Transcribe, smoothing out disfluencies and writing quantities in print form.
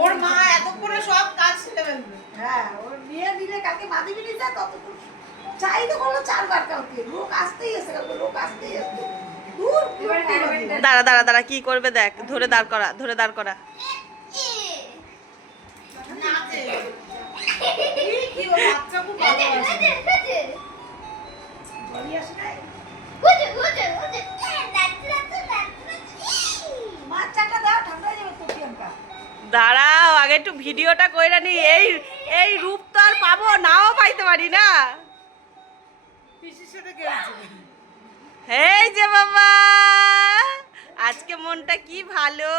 ওর মা এতক্ষণে সব কাজ ছেড়ে ফেলবে। হ্যাঁ, ওর বিয়ে দিলে কালকে মাদিবি নিতে ততক্ষণ চাই তো করলো 4 বার কালকে। লোক আসতেই আছে, কালকে লোক আসতেই আছে। দূর দাঁড়া দাঁড়া দাঁড়া, কি করবে দেখ, ধরে দাঁড় করা, ধরে দাঁড় করা। নাচে। কি ও বাচ্চা খুব ভালোবাসে। বলি আসে নাই বাচ্চাটা দাও, ঠান্ডা হয়ে যাবে তো প্রিয়াঙ্কা। দাঁড়াও, আগে একটু ভিডিওটা কইরা নি। এই এই রূপ তো আর পাবো নাও, পাইতে পারি না। পিসির সাথে খেলছে। এই যে বাবা, আজকে মনটা কি ভালো।